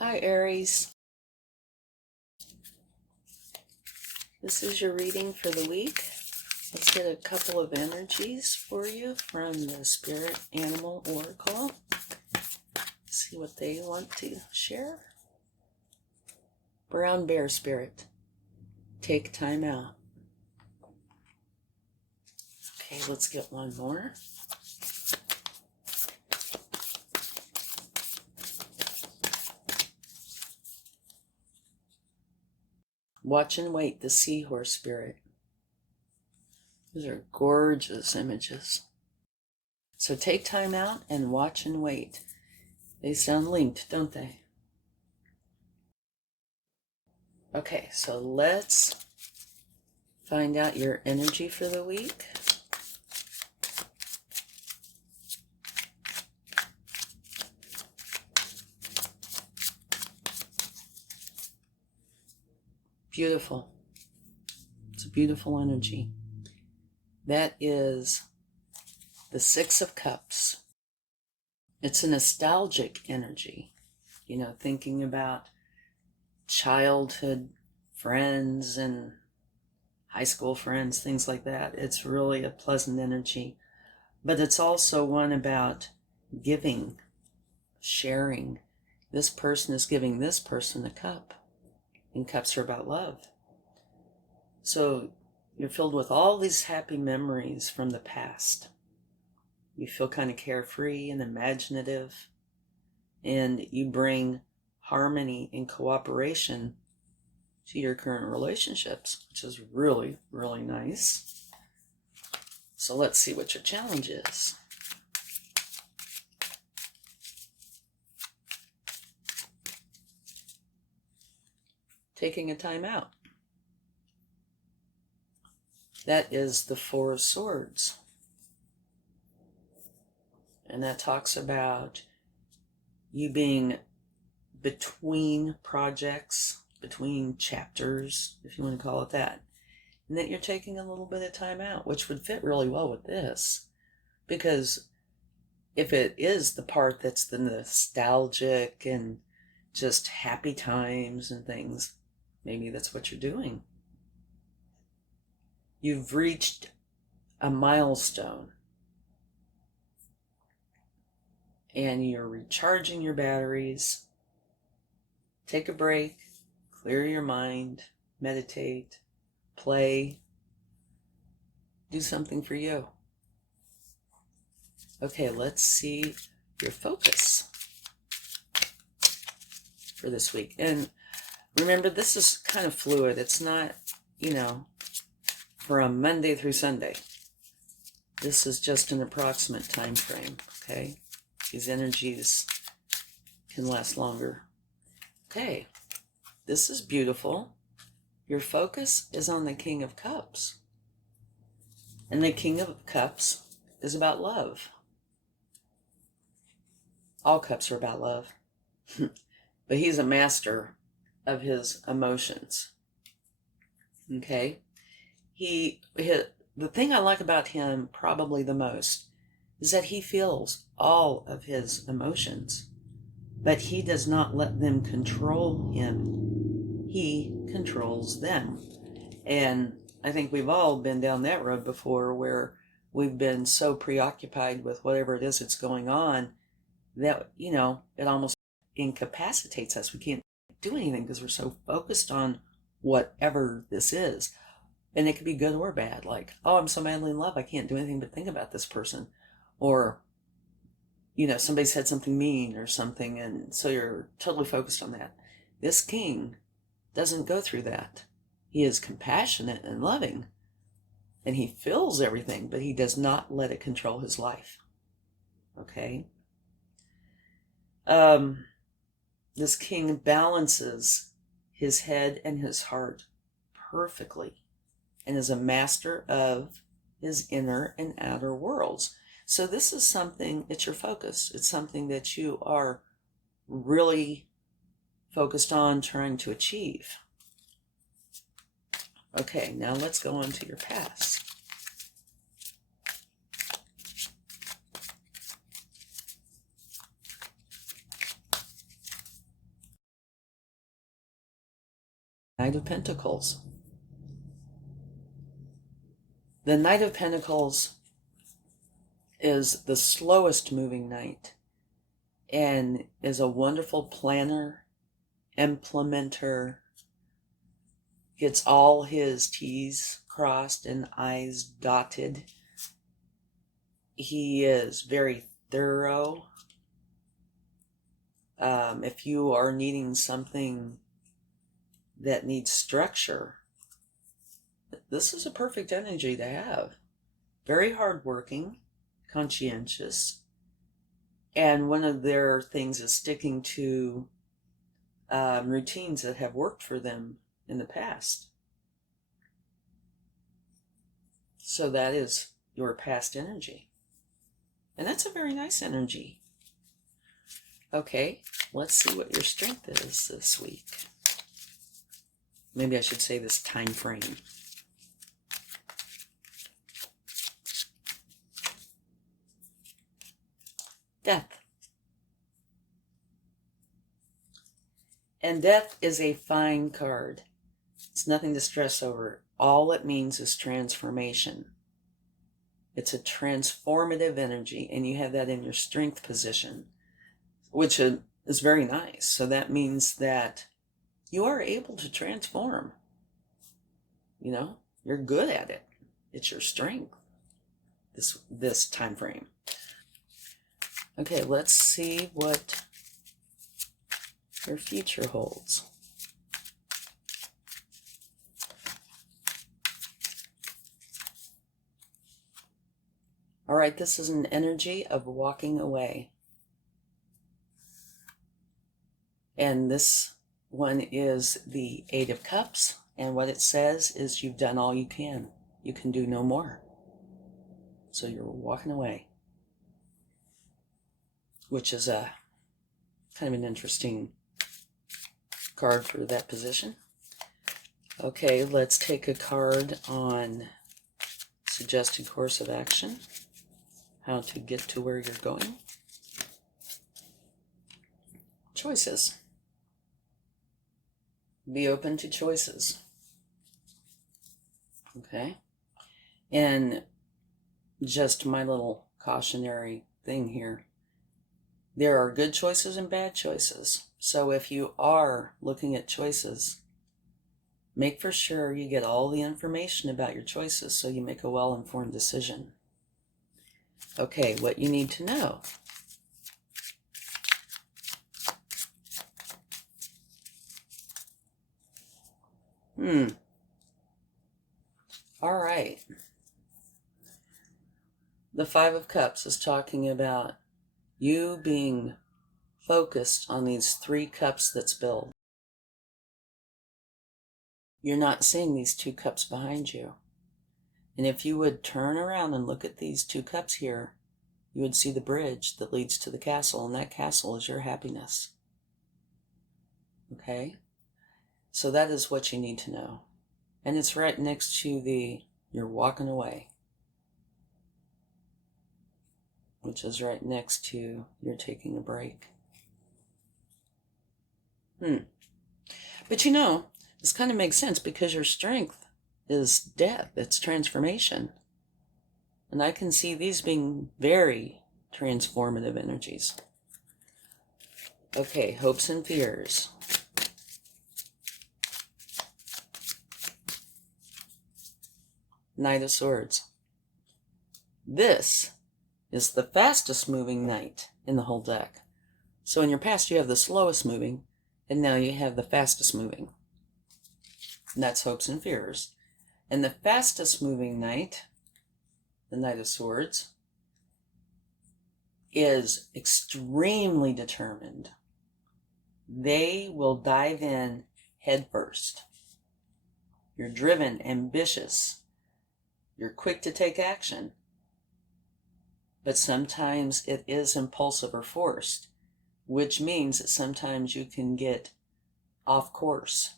Hi, Aries. This is your reading for the week. Let's get a couple of energies for you from the Spirit Animal Oracle. See what they want to share. Brown Bear Spirit. Take time out. Okay, let's get one more. Watch and Wait, the Seahorse Spirit. These are gorgeous images. So take time out and watch and wait. They sound linked, don't they? Okay, so let's find out your energy for the week. Beautiful. It's a beautiful energy. That is the Six of Cups. It's a nostalgic energy. You know, thinking about childhood friends and high school friends, things like that. It's really a pleasant energy. But it's also one about giving, sharing. This person is giving this person a cup. And cups are about love. So you're filled with all these happy memories from the past. You feel kind of carefree and imaginative. And you bring harmony and cooperation to your current relationships, which is really, really nice. So let's see what your challenge is. Taking a time out. That is the Four of Swords. And that talks about you being between projects, between chapters, if you want to call it that. And that you're taking a little bit of time out, which would fit really well with this. Because if it is the part that's the nostalgic and just happy times and things, maybe that's what you're doing. You've reached a milestone and you're recharging your batteries. Take a break, clear your mind, meditate, play, do something for you. Okay, let's see your focus for this week. And remember, this is kind of fluid. It's not, from Monday through Sunday. This is just an approximate time frame, okay? These energies can last longer. Okay, this is beautiful. Your focus is on the King of Cups. And the King of Cups is about love. All cups are about love. But he's a master of his emotions. Okay? The thing I like about him probably the most is that he feels all of his emotions, but he does not let them control him. He controls them. And I think we've all been down that road before where we've been so preoccupied with whatever it is that's going on that, it almost incapacitates us. We can't do anything because we're so focused on whatever this is. And it could be good or bad. Like, oh, I'm so madly in love, I can't do anything but think about this person. Or, somebody said something mean or something, and so you're totally focused on that. This king doesn't go through that. He is compassionate and loving, and he feels everything, but he does not let it control his life. Okay? This king balances his head and his heart perfectly and is a master of his inner and outer worlds. So this is something, it's your focus. It's something that you are really focused on trying to achieve. Okay, now let's go on to your past. Knight of Pentacles. The Knight of Pentacles is the slowest moving knight and is a wonderful planner, implementer, gets all his T's crossed and I's dotted. He is very thorough. If you are needing something that needs structure, this is a perfect energy to have. Very hardworking, conscientious, and one of their things is sticking to routines that have worked for them in the past. So that is your past energy. And that's a very nice energy. Okay, let's see what your strength is this week. Maybe I should say this time frame. Death. And death is a fine card. It's nothing to stress over. All it means is transformation. It's a transformative energy, and you have that in your strength position, which is very nice. So that means that you are able to transform. You know, you're good at it. It's your strength, this time frame. Okay, let's see what your future holds. All right, this is an energy of walking away. And this one is the Eight of Cups. And what it says is you've done all you can. You can do no more. So you're walking away. Which is a kind of an interesting card for that position. Okay, let's take a card on suggested course of action. How to get to where you're going. Choices. Be open to choices. Okay? And just my little cautionary thing here. There are good choices and bad choices. So if you are looking at choices, make for sure you get all the information about your choices so you make a well-informed decision. Okay, what you need to know. All right. The Five of Cups is talking about you being focused on these three cups that spilled. You're not seeing these two cups behind you. And if you would turn around and look at these two cups here, you would see the bridge that leads to the castle, and that castle is your happiness. Okay? So that is what you need to know. And it's right next to you're walking away, which is right next to you're taking a break. But you know, this kind of makes sense because your strength is death. It's transformation. And I can see these being very transformative energies. Okay, hopes and fears. Knight of Swords. This is the fastest moving knight in the whole deck. So in your past you have the slowest moving, and now you have the fastest moving. And that's hopes and fears. And the fastest moving knight, the Knight of Swords, is extremely determined. They will dive in head first. You're driven, ambitious. You're quick to take action. But sometimes it is impulsive or forced, which means that sometimes you can get off course,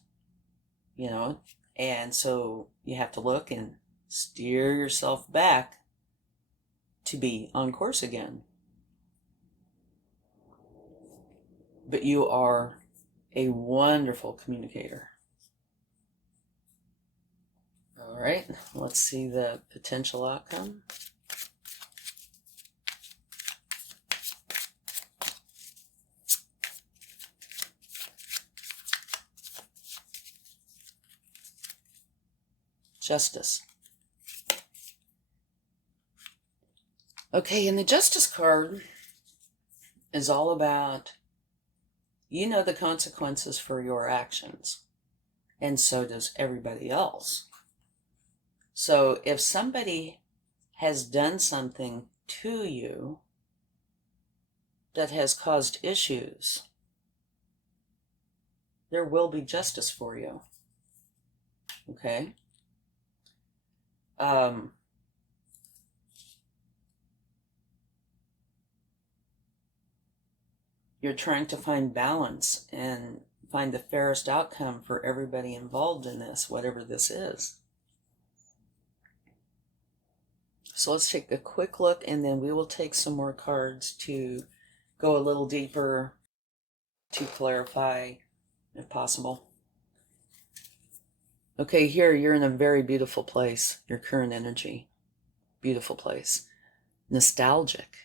you know, and so you have to look and steer yourself back to be on course again. But you are a wonderful communicator. right, let's see the potential outcome. Justice. Okay, and the Justice card is all about, you know, the consequences for your actions, and so does everybody else. So if somebody has done something to you that has caused issues, there will be justice for you. Okay? You're trying to find balance and find the fairest outcome for everybody involved in this, whatever this is. So let's take a quick look, and then we will take some more cards to go a little deeper, to clarify if possible. Okay, here you're in a very beautiful place, your current energy. Beautiful place. Nostalgic.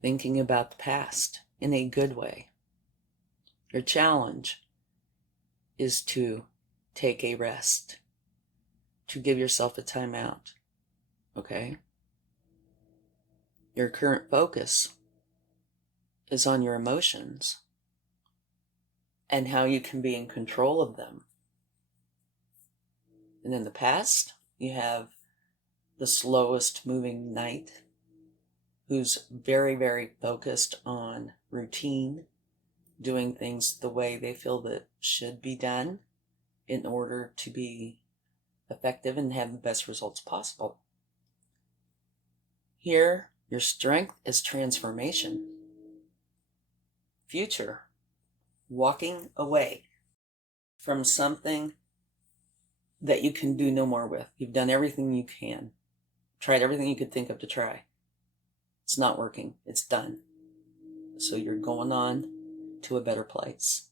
Thinking about the past in a good way. Your challenge is to take a rest, to give yourself a timeout. Okay? Your current focus is on your emotions and how you can be in control of them. And in the past, you have the slowest moving knight who's very, very focused on routine, doing things the way they feel that should be done in order to be effective and have the best results possible. Here, your strength is transformation. Future, walking away from something that you can do no more with. You've done everything you can. Tried everything you could think of to try. It's not working. It's done. So you're going on to a better place.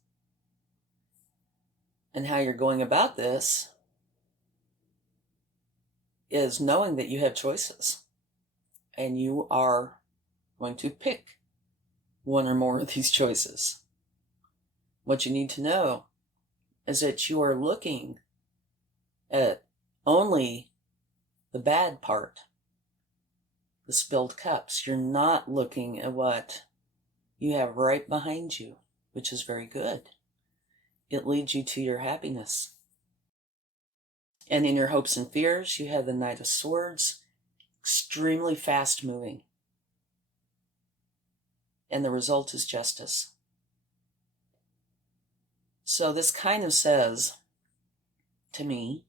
And how you're going about this is knowing that you have choices. And you are going to pick one or more of these choices. What you need to know is that you are looking at only the bad part, the spilled cups. You're not looking at what you have right behind you, which is very good. It leads you to your happiness. And in your hopes and fears, you have the Knight of Swords, extremely fast moving. And the result is justice. So this kind of says to me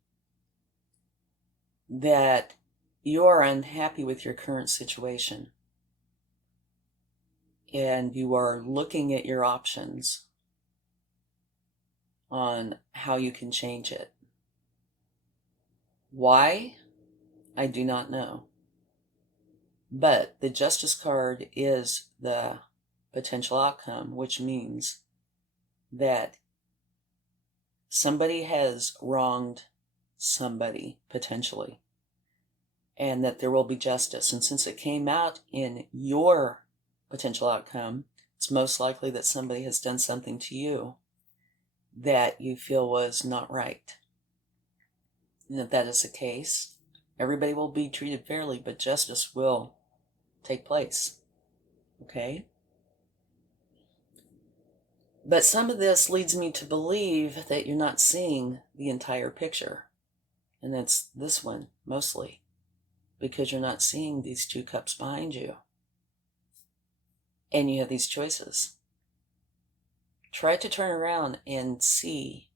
that you are unhappy with your current situation and you are looking at your options on how you can change it. Why? I do not know. But the Justice card is the potential outcome, which means that somebody has wronged somebody, potentially, and that there will be justice. And since it came out in your potential outcome, it's most likely that somebody has done something to you that you feel was not right. And if that is the case, everybody will be treated fairly, but justice will take place. Okay? But some of this leads me to believe that you're not seeing the entire picture. And it's this one, mostly, because you're not seeing these two cups behind you. And you have these choices. Try to turn around and see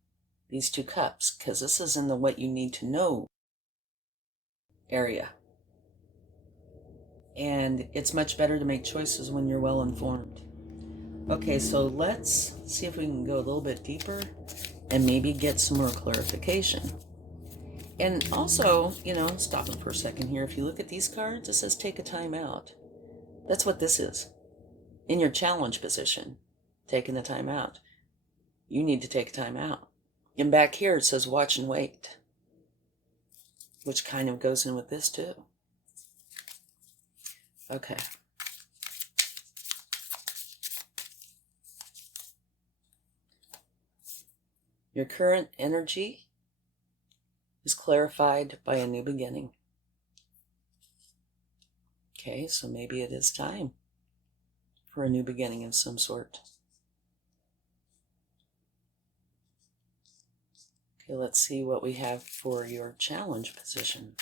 these two cups, because this is in the what you need to know area. And it's much better to make choices when you're well informed. Okay, so let's see if we can go a little bit deeper and maybe get some more clarification. And also, stop me for a second here. If you look at these cards, it says take a time out. That's what this is. In your challenge position, taking the time out. You need to take time out. And back here it says watch and wait. which kind of goes in with this too. Okay. Your current energy is clarified by a new beginning. Okay, so maybe it is time for a new beginning of some sort. Okay, let's see what we have for your challenge position.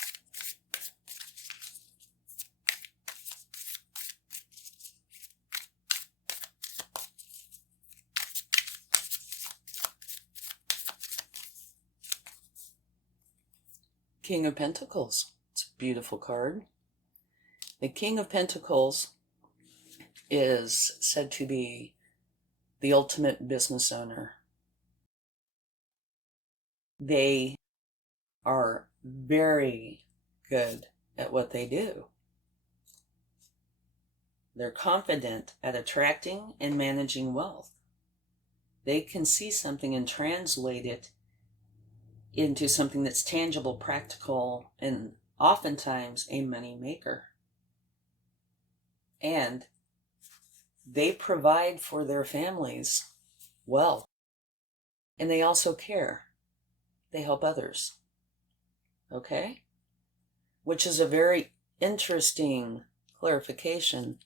King of Pentacles. It's a beautiful card. The King of Pentacles is said to be the ultimate business owner. They are very good at what they do. They're confident at attracting and managing wealth. They can see something and translate it into something that's tangible, practical, and oftentimes a money maker. And they provide for their families well. And they also care. They help others. Okay? Which is a very interesting clarification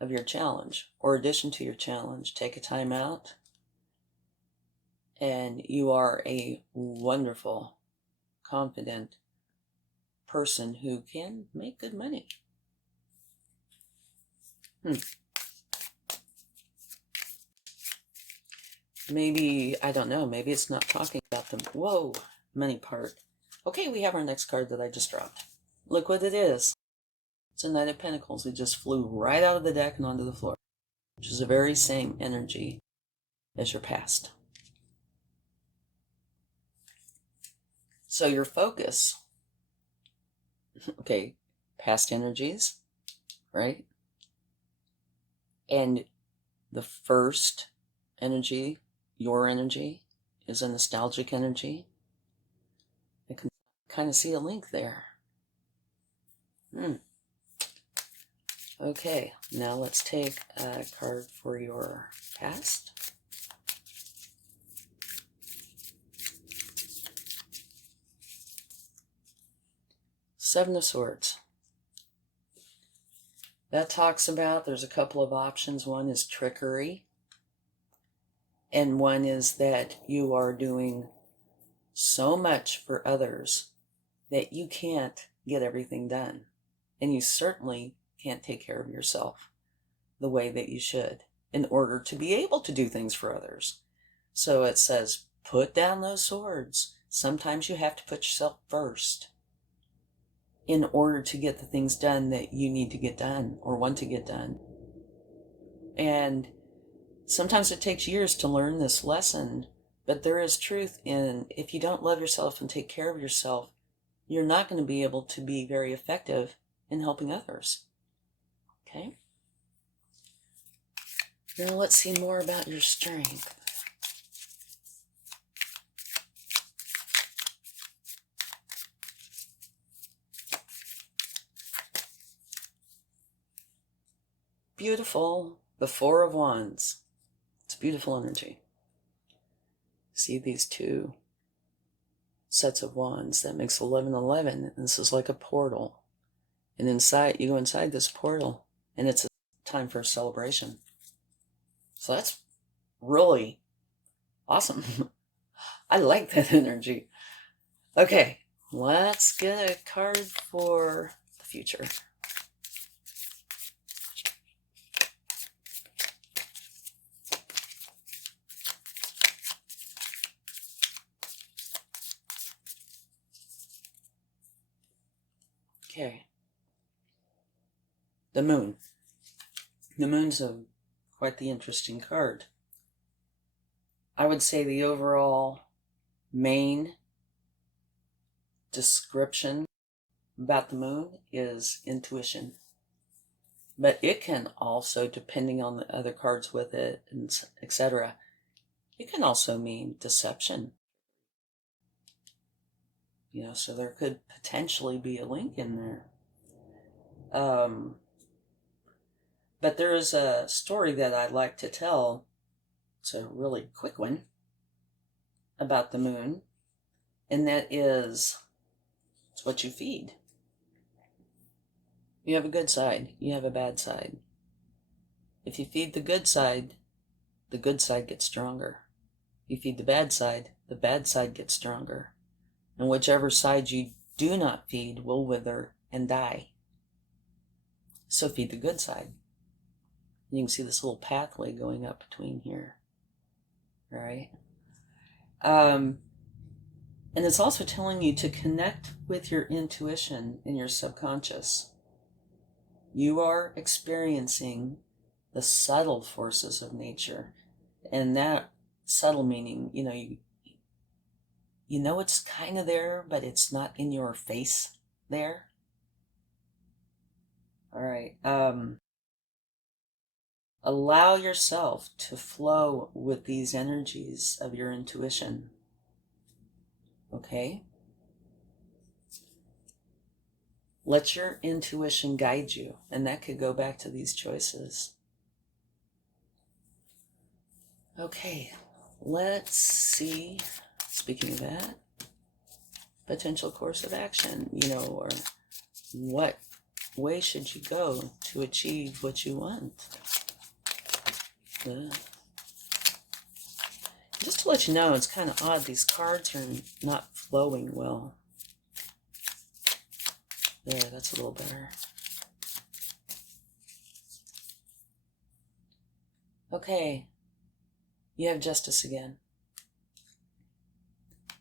of your challenge, or addition to your challenge. Take a time out, and you are a wonderful, confident person who can make good money. Maybe, I don't know, maybe it's not talking about the money part. Okay, we have our next card that I just dropped. Look what it is. It's a Knight of Pentacles. It just flew right out of the deck and onto the floor, which is the very same energy as your past. So your focus, okay, past energies, right? And the first energy, your energy, is a nostalgic energy. I can kind of see a link there. Okay, now let's take a card for your past. Seven of Swords. That talks about, there's a couple of options. One is trickery, and one is that you are doing so much for others that you can't get everything done. And you certainly can't take care of yourself the way that you should in order to be able to do things for others. So it says, put down those swords. Sometimes you have to put yourself first in order to get the things done that you need to get done or want to get done. And sometimes it takes years to learn this lesson, but there is truth in, if you don't love yourself and take care of yourself, you're not going to be able to be very effective in helping others. Okay? Now let's see more about your strength. Beautiful. The Four of Wands. It's beautiful energy. See these two sets of wands. That makes 1111. And this is like a portal. And inside, you go inside this portal, and it's a time for a celebration. So that's really awesome. I like that energy. Okay, let's get a card for the future. Okay. The Moon. The Moon's quite the interesting card. I would say the overall main description about the Moon is intuition. But it can also, depending on the other cards with it, and etc., it can also mean deception. So there could potentially be a link in there. But there is a story that I'd like to tell. It's a really quick one about the moon, and that is, it's what you feed. You have a good side, you have a bad side. If you feed the good side gets stronger. You feed the bad side gets stronger. And whichever side you do not feed will wither and die. So feed the good side. You can see this little pathway going up between here. All right? And it's also telling you to connect with your intuition and your subconscious. You are experiencing the subtle forces of nature. And that subtle meaning, you know it's kind of there, but it's not in your face there. All right. Allow yourself to flow with these energies of your intuition. Okay? Let your intuition guide you, and that could go back to these choices. Okay, let's see, speaking of that, potential course of action, or what way should you go to achieve what you want? Just to let you know, it's kind of odd. These cards are not flowing well. There, that's a little better. Okay, you have justice again.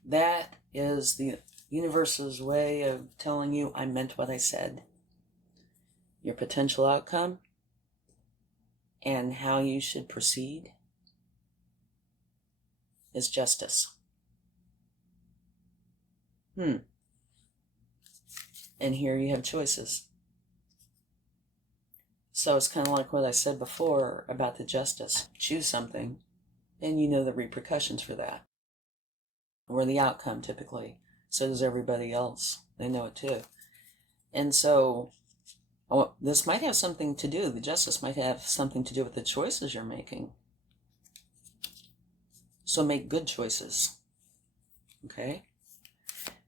That is the universe's way of telling you, I meant what I said. Your potential outcome and how you should proceed is justice. And here you have choices. So it's kind of like what I said before about the justice. Choose something, and you know the repercussions for that, or the outcome typically. So does everybody else. They know it too. And so this might have something to do, the justice might have something to do with the choices you're making. So make good choices. Okay?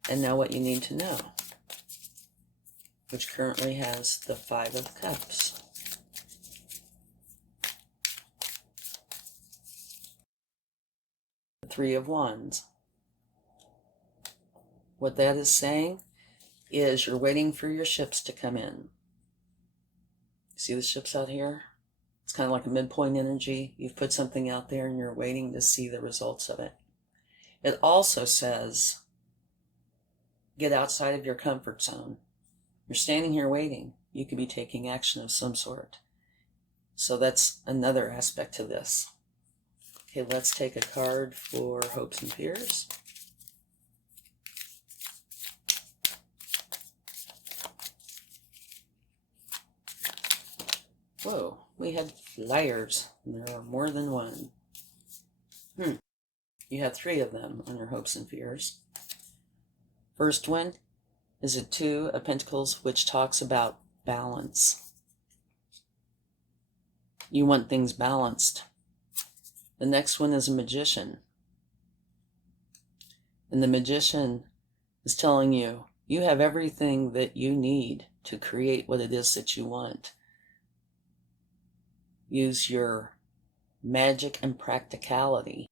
And now what you need to know, which currently has the 5 of Cups. The 3 of Wands. What that is saying is you're waiting for your ships to come in. See the ships out here? It's kind of like a midpoint energy. You've put something out there and you're waiting to see the results of it. It also says, get outside of your comfort zone. You're standing here waiting. You could be taking action of some sort. So that's another aspect to this. Okay, let's take a card for hopes and fears. Whoa, we had liars. There are more than one. You had 3 of them on your hopes and fears. First one is a 2 of Pentacles, which talks about balance. You want things balanced. The next one is a Magician. And the Magician is telling you, you have everything that you need to create what it is that you want. Use your magic and practicality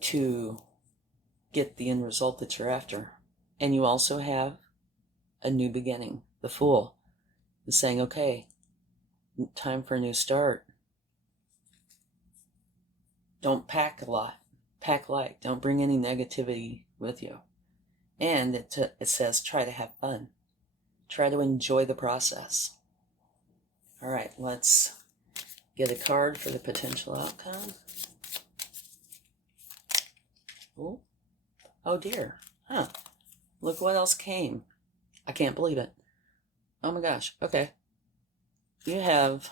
to get the end result that you're after. And you also have a new beginning. The Fool is saying, okay, time for a new start. Don't pack a lot. Pack light. Don't bring any negativity with you. And it says try to have fun. Try to enjoy the process. All right, let's get a card for the potential outcome. Oh dear. Look what else came. I can't believe it. Oh my gosh. Okay. You have,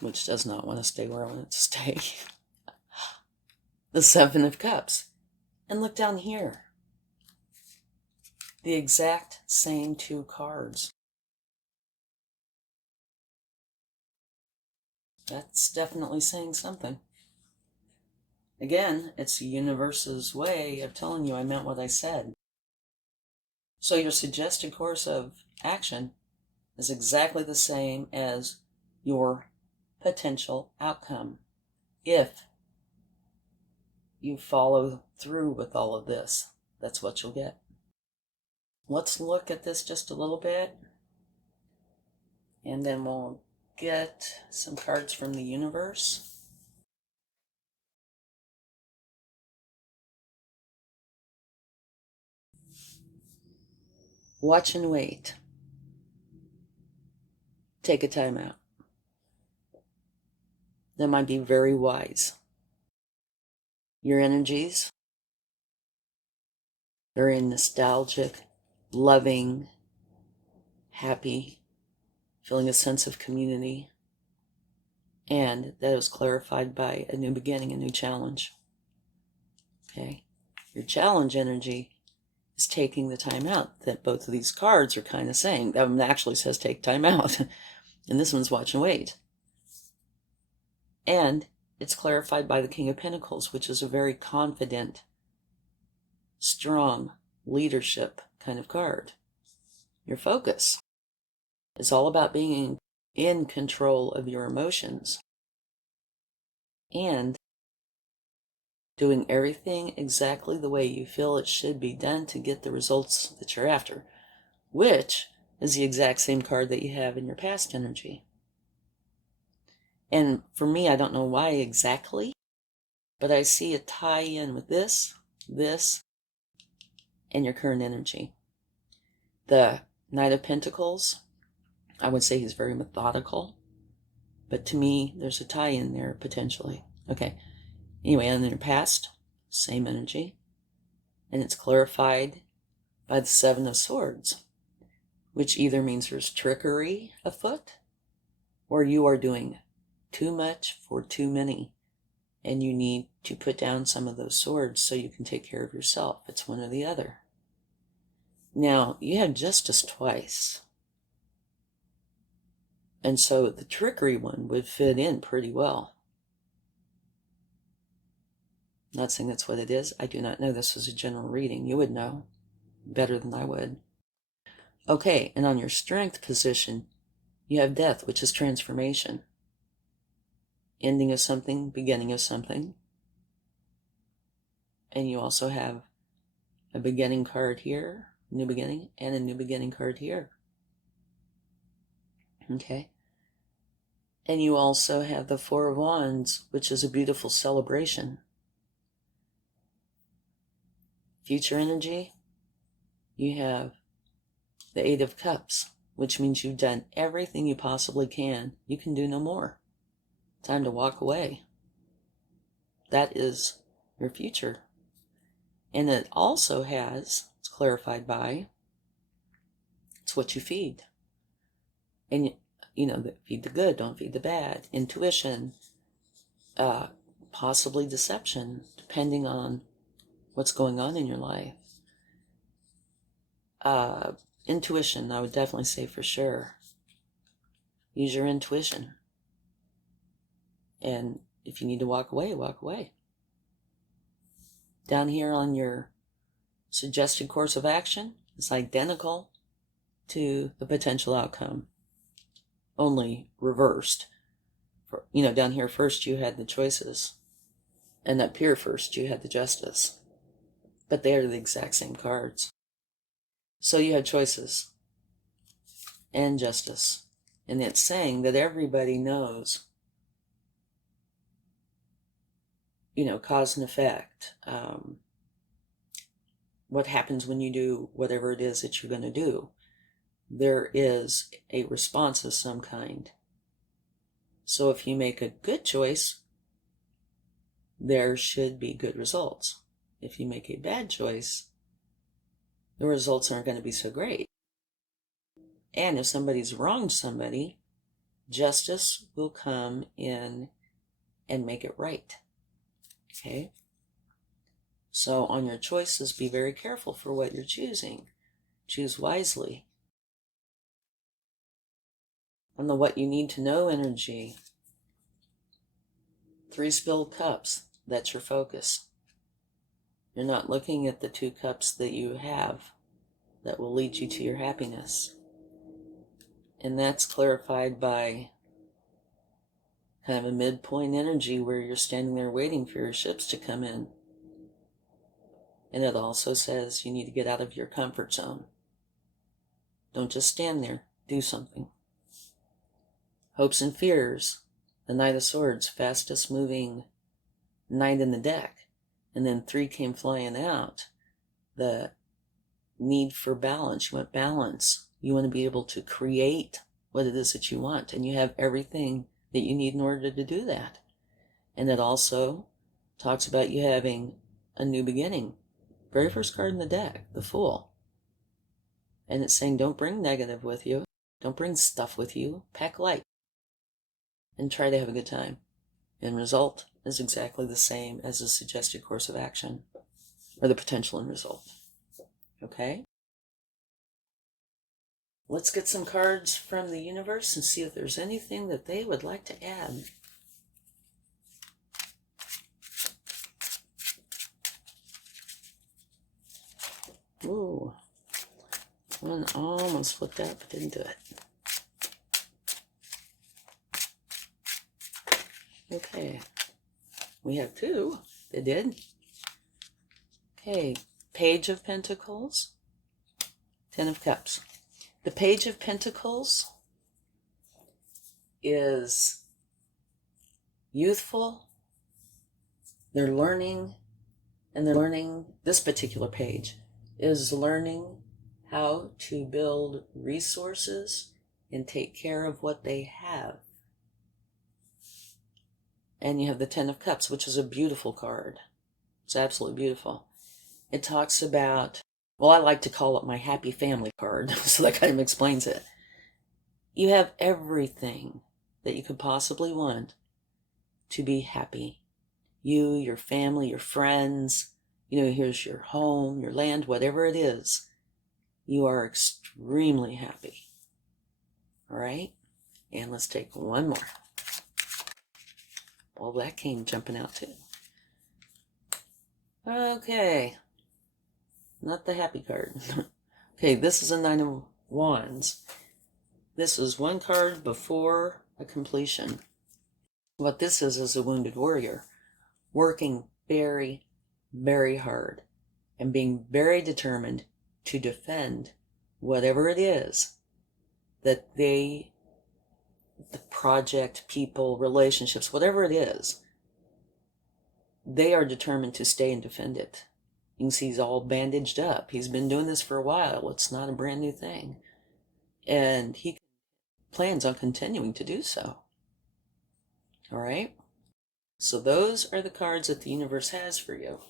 which does not want to stay where I want it to stay, the 7 of Cups. And look down here. The exact same two cards. That's definitely saying something. Again, it's the universe's way of telling you I meant what I said. So your suggested course of action is exactly the same as your potential outcome if you follow through with all of this. That's what you'll get. Let's look at this just a little bit, and then we'll get some cards from the universe. Watch and wait. Take a time out. That might be very wise. Your energies, very nostalgic, loving, happy, feeling a sense of community, and that is clarified by a new beginning, a new challenge. Okay? Your challenge energy is taking the time out, that both of these cards are kind of saying. That one actually says take time out, and this one's watch and wait. And it's clarified by the King of Pentacles, which is a very confident, strong leadership kind of card. Your focus is all about being in control of your emotions and doing everything exactly the way you feel it should be done to get the results that you're after, which is the exact same card that you have in your past energy. And for me, I don't know why exactly, but I see a tie-in with this, and your current energy. The Knight of Pentacles, I would say he's very methodical, but to me, there's a tie-in there potentially. Okay. Anyway, in your past, same energy, and it's clarified by the Seven of Swords, which either means there's trickery afoot, or you are doing too much for too many, and you need to put down some of those swords so you can take care of yourself. It's one or the other. Now, you have Justice twice, and so the trickery one would fit in pretty well. Not saying that's what it is. I do not know. This is a general reading. You would know better than I would. Okay, and on your Strength position, you have Death, which is transformation. Ending of something, beginning of something. And you also have a beginning card here, new beginning, and a new beginning card here. Okay. And you also have the Four of Wands, which is a beautiful celebration. Future energy, you have the Eight of Cups, which means you've done everything you possibly can. You can do no more. Time to walk away. That is your future. And it also has, it's clarified by, it's what you feed. And, feed the good, don't feed the bad. Intuition, possibly deception, depending on what's going on in your life. Intuition, I would definitely say for sure. Use your intuition. And if you need to walk away, walk away. Down here on your suggested course of action, it's identical to the potential outcome, only reversed. Down here first you had the choices, and up here first you had the Justice. But they are the exact same cards. So you have choices and justice. And it's saying that everybody knows, cause and effect. What happens when you do whatever it is that you're going to do. There is a response of some kind. So if you make a good choice, there should be good results. If you make a bad choice, the results aren't going to be so great. And if somebody's wronged somebody, justice will come in and make it right. Okay? So on your choices, be very careful for what you're choosing. Choose wisely. On the what you need to know energy, 3 spilled cups, that's your focus. You're not looking at the 2 cups that you have that will lead you to your happiness. And that's clarified by kind of a midpoint energy where you're standing there waiting for your ships to come in. And it also says you need to get out of your comfort zone. Don't just stand there, do something. Hopes and fears, the Knight of Swords, fastest moving knight in the deck. And then 3 came flying out. The need for balance. You want balance. You want to be able to create what it is that you want. And you have everything that you need in order to do that. And it also talks about you having a new beginning. Very first card in the deck, the Fool. And it's saying don't bring negative with you. Don't bring stuff with you. Pack light. And try to have a good time. And result is exactly the same as the suggested course of action. Or the potential end result. Okay? Let's get some cards from the universe and see if there's anything that they would like to add. Ooh. One almost flipped out, but didn't do it. Okay. We have 2. They did. Okay. Page of Pentacles. 10 of Cups. The Page of Pentacles is youthful. They're learning, and they're learning, this particular page is learning how to build resources and take care of what they have. And you have the 10 of Cups, which is a beautiful card. It's absolutely beautiful. It talks about, well, I like to call it my happy family card, so that kind of explains it. You have everything that you could possibly want to be happy. You, your family, your friends, here's your home, your land, whatever it is. You are extremely happy. All right? And let's take one more. Well, that came jumping out too. Okay. Not the happy card. Okay, this is a 9 of Wands. This is 1 card before a completion. What this is a wounded warrior working very, very hard and being very determined to defend whatever it is that the project, people, relationships, whatever it is, they are determined to stay and defend it. You can see he's all bandaged up. He's been doing this for a while. It's not a brand new thing. And he plans on continuing to do so. All right? So those are the cards that the universe has for you.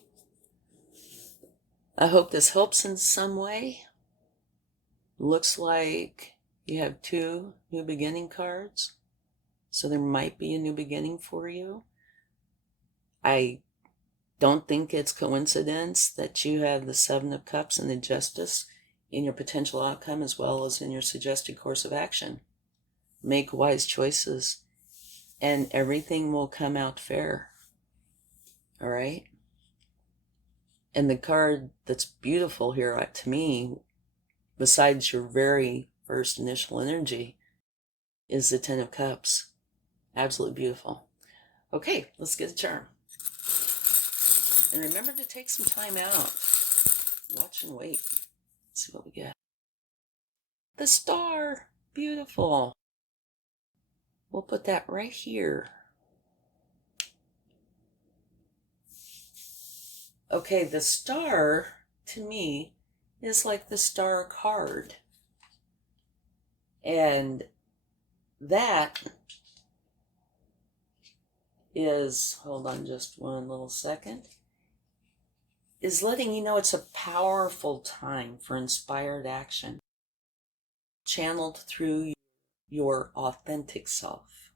I hope this helps in some way. Looks like you have 2 new beginning cards. So there might be a new beginning for you. I don't think it's coincidence that you have the 7 of Cups and the Justice in your potential outcome as well as in your suggested course of action. Make wise choices and everything will come out fair. All right? And the card that's beautiful here to me, besides your very first initial energy, is the 10 of Cups. Absolutely beautiful. Okay, let's get a charm. And remember to take some time out. Watch and wait. Let's see what we get. The Star. Beautiful. We'll put that right here. Okay, the Star, to me, is like the Star card. And that is, hold on just one little second, is letting you know it's a powerful time for inspired action, channeled through your authentic self.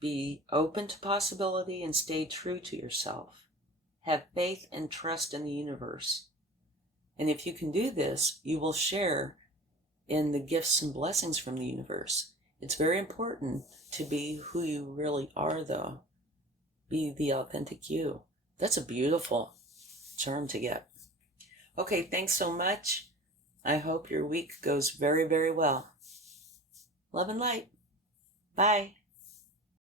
Be open to possibility and stay true to yourself. have faith and trust in the universe. And if you can do this, you will share in the gifts and blessings from the universe. It's very important to be who you really are, though. Be the authentic you. That's a beautiful term to get. Okay, thanks so much. I hope your week goes very, very well. Love and light. Bye.